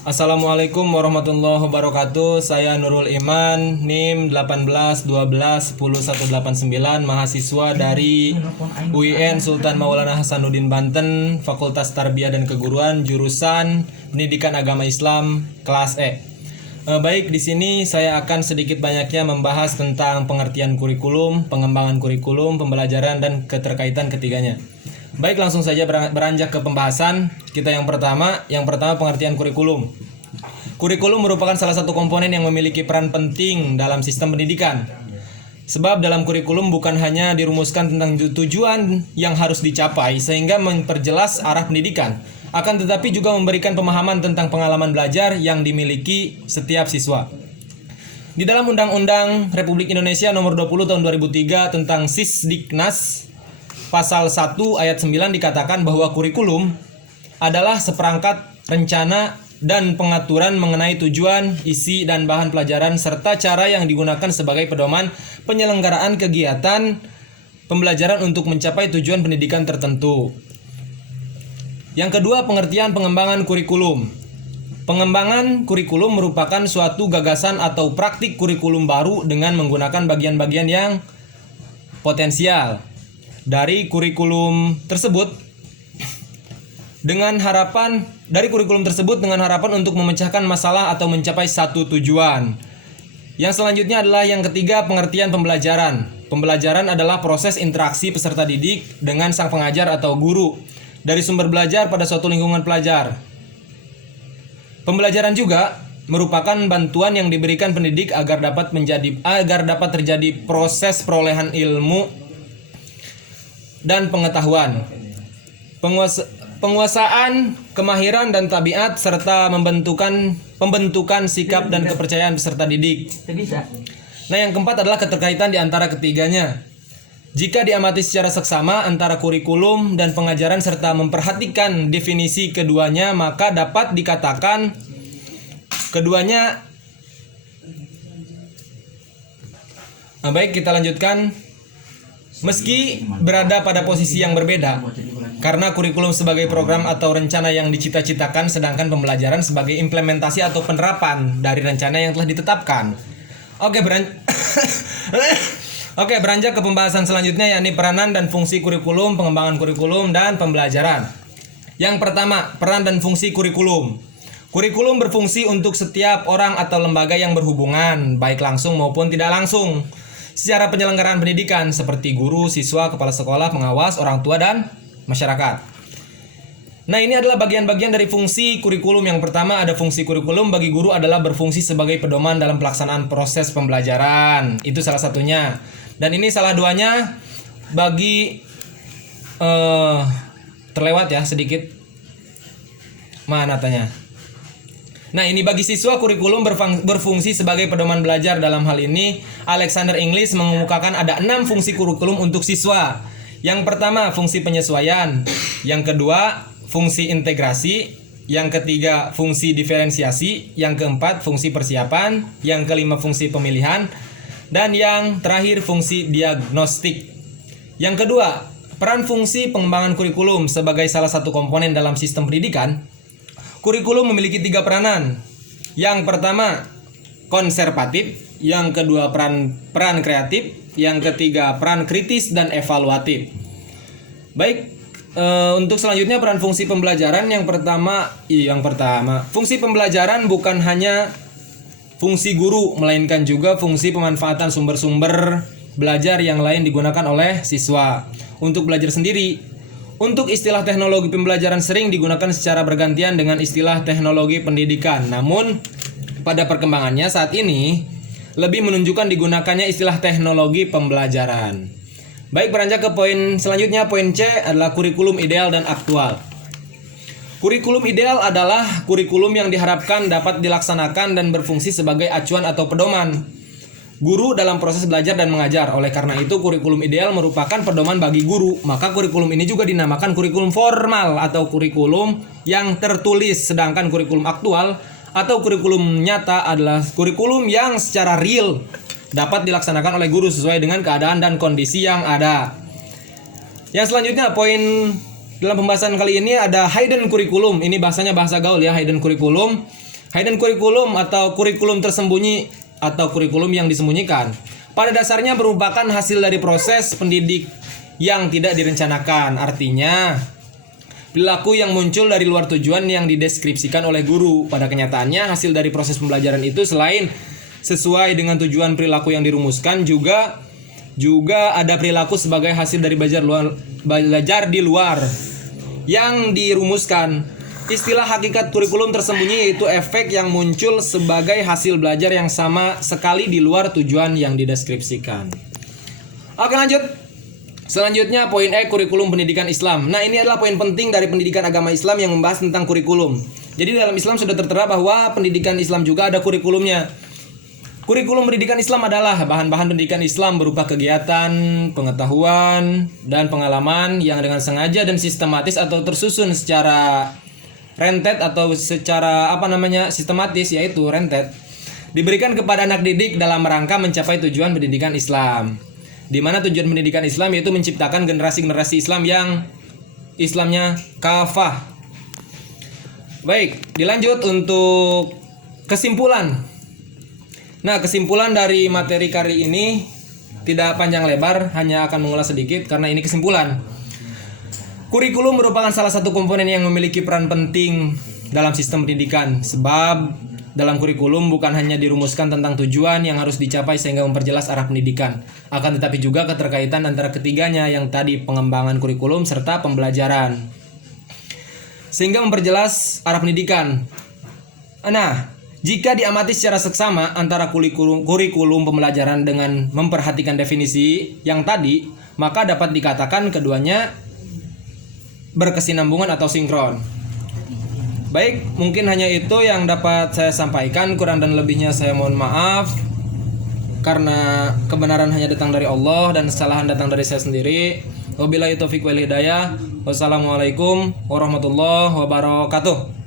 Assalamualaikum warahmatullahi wabarakatuh. Saya Nurul Iman, NIM 1812110189, mahasiswa dari UIN Sultan Maulana Hasanuddin Banten, Fakultas Tarbiyah dan Keguruan, jurusan Pendidikan Agama Islam kelas E. Baik, di sini saya akan sedikit banyaknya membahas tentang pengertian kurikulum, pengembangan kurikulum, pembelajaran dan keterkaitan ketiganya. Baik, langsung saja beranjak ke pembahasan. Kita yang pertama pengertian kurikulum. Kurikulum merupakan salah satu komponen yang memiliki peran penting dalam sistem pendidikan. Sebab dalam kurikulum bukan hanya dirumuskan tentang tujuan yang harus dicapai sehingga memperjelas arah pendidikan, akan tetapi juga memberikan pemahaman tentang pengalaman belajar yang dimiliki setiap siswa. Di dalam Undang-Undang Republik Indonesia Nomor 20 Tahun 2003 tentang Sisdiknas, Pasal 1 ayat 9 dikatakan bahwa kurikulum adalah seperangkat rencana dan pengaturan mengenai tujuan, isi, dan bahan pelajaran serta cara yang digunakan sebagai pedoman penyelenggaraan kegiatan pembelajaran untuk mencapai tujuan pendidikan tertentu. Yang kedua, pengertian pengembangan kurikulum. Pengembangan kurikulum merupakan suatu gagasan atau praktik kurikulum baru dengan menggunakan bagian-bagian yang potensial dari kurikulum tersebut dengan harapan untuk memecahkan masalah atau mencapai satu tujuan. Yang selanjutnya adalah yang ketiga, pengertian pembelajaran. Pembelajaran adalah proses interaksi peserta didik dengan sang pengajar atau guru dari sumber belajar pada suatu lingkungan pelajar. Pembelajaran juga merupakan bantuan yang diberikan pendidik agar dapat terjadi proses perolehan ilmu dan pengetahuan, penguasaan, kemahiran dan tabiat serta pembentukan sikap dan kepercayaan peserta didik. Nah, yang keempat adalah keterkaitan di antara ketiganya. Jika diamati secara seksama antara kurikulum dan pengajaran serta memperhatikan definisi keduanya, maka dapat dikatakan keduanya. Baik, kita lanjutkan. Meski berada pada posisi yang berbeda, karena kurikulum sebagai program atau rencana yang dicita-citakan, sedangkan pembelajaran sebagai implementasi atau penerapan dari rencana yang telah ditetapkan. Oke, beranjak ke pembahasan selanjutnya, yakni peranan dan fungsi kurikulum, pengembangan kurikulum, dan pembelajaran. Yang pertama, peran dan fungsi kurikulum. Kurikulum berfungsi untuk setiap orang atau lembaga yang berhubungan, baik langsung maupun tidak langsung, secara penyelenggaraan pendidikan seperti guru, siswa, kepala sekolah, pengawas, orang tua, dan masyarakat. Nah, ini adalah bagian-bagian dari fungsi kurikulum. Yang pertama, ada fungsi kurikulum bagi guru adalah berfungsi sebagai pedoman dalam pelaksanaan proses pembelajaran. Itu salah satunya. Dan ini salah duanya bagi terlewat ya sedikit. Mana tanya? Nah, ini bagi siswa kurikulum berfungsi sebagai pedoman belajar. Dalam hal ini, Alexander Inglis mengemukakan ada 6 fungsi kurikulum untuk siswa. Yang pertama, fungsi penyesuaian. Yang kedua, fungsi integrasi. Yang ketiga, fungsi diferensiasi. Yang keempat, fungsi persiapan. Yang kelima, fungsi pemilihan. Dan yang terakhir, fungsi diagnostik. Yang kedua, peran fungsi pengembangan kurikulum sebagai salah satu komponen dalam sistem pendidikan. Kurikulum memiliki 3 peranan. Yang pertama, konservatif. Yang kedua, peran kreatif. Yang ketiga, peran kritis dan evaluatif. Baik, untuk selanjutnya peran fungsi pembelajaran. Yang pertama, fungsi pembelajaran bukan hanya fungsi guru, melainkan juga fungsi pemanfaatan sumber-sumber belajar yang lain digunakan oleh siswa untuk belajar sendiri. Untuk istilah teknologi pembelajaran sering digunakan secara bergantian dengan istilah teknologi pendidikan. Namun, pada perkembangannya saat ini lebih menunjukkan digunakannya istilah teknologi pembelajaran. Baik, beranjak ke poin selanjutnya. Poin C adalah kurikulum ideal dan aktual. Kurikulum ideal adalah kurikulum yang diharapkan dapat dilaksanakan dan berfungsi sebagai acuan atau pedoman guru dalam proses belajar dan mengajar. Oleh karena itu, kurikulum ideal merupakan pedoman bagi guru. Maka kurikulum ini juga dinamakan kurikulum formal atau kurikulum yang tertulis. Sedangkan kurikulum aktual atau kurikulum nyata adalah kurikulum yang secara real dapat dilaksanakan oleh guru sesuai dengan keadaan dan kondisi yang ada. Yang selanjutnya, poin dalam pembahasan kali ini ada hidden curriculum. Ini bahasanya bahasa gaul ya, hidden curriculum. Hidden curriculum atau kurikulum tersembunyi atau kurikulum yang disembunyikan pada dasarnya merupakan hasil dari proses pendidik yang tidak direncanakan. Artinya, perilaku yang muncul dari luar tujuan yang dideskripsikan oleh guru. Pada kenyataannya, hasil dari proses pembelajaran itu selain sesuai dengan tujuan perilaku yang dirumuskan, juga ada perilaku sebagai hasil dari belajar di luar yang dirumuskan. Istilah hakikat kurikulum tersembunyi yaitu efek yang muncul sebagai hasil belajar yang sama sekali di luar tujuan yang dideskripsikan. Oke, lanjut. Selanjutnya poin E, kurikulum pendidikan Islam. Nah, ini adalah poin penting dari pendidikan agama Islam yang membahas tentang kurikulum. Jadi dalam Islam sudah tertera bahwa pendidikan Islam juga ada kurikulumnya. Kurikulum pendidikan Islam adalah bahan-bahan pendidikan Islam berupa kegiatan, pengetahuan, dan pengalaman yang dengan sengaja dan sistematis atau tersusun secara rentet atau secara sistematis, yaitu rentet, diberikan kepada anak didik dalam rangka mencapai tujuan pendidikan Islam. Di mana tujuan pendidikan Islam yaitu menciptakan generasi-generasi Islam yang Islamnya kafah. Baik, dilanjut untuk kesimpulan. Nah, kesimpulan dari materi kali ini tidak panjang lebar, hanya akan mengulas sedikit karena ini kesimpulan. Kurikulum merupakan salah satu komponen yang memiliki peran penting dalam sistem pendidikan, sebab dalam kurikulum bukan hanya dirumuskan tentang tujuan yang harus dicapai sehingga memperjelas arah pendidikan, akan tetapi juga keterkaitan antara ketiganya yang tadi, pengembangan kurikulum serta pembelajaran, sehingga memperjelas arah pendidikan. Nah, jika diamati secara seksama antara kurikulum pembelajaran dengan memperhatikan definisi yang tadi, maka dapat dikatakan keduanya berkesinambungan atau sinkron. Baik, mungkin hanya itu yang dapat saya sampaikan. Kurang dan lebihnya saya mohon maaf, karena kebenaran hanya datang dari Allah dan kesalahan datang dari saya sendiri. Wabillahi taufiq wal hidayah. Wassalamualaikum warahmatullahi wabarakatuh.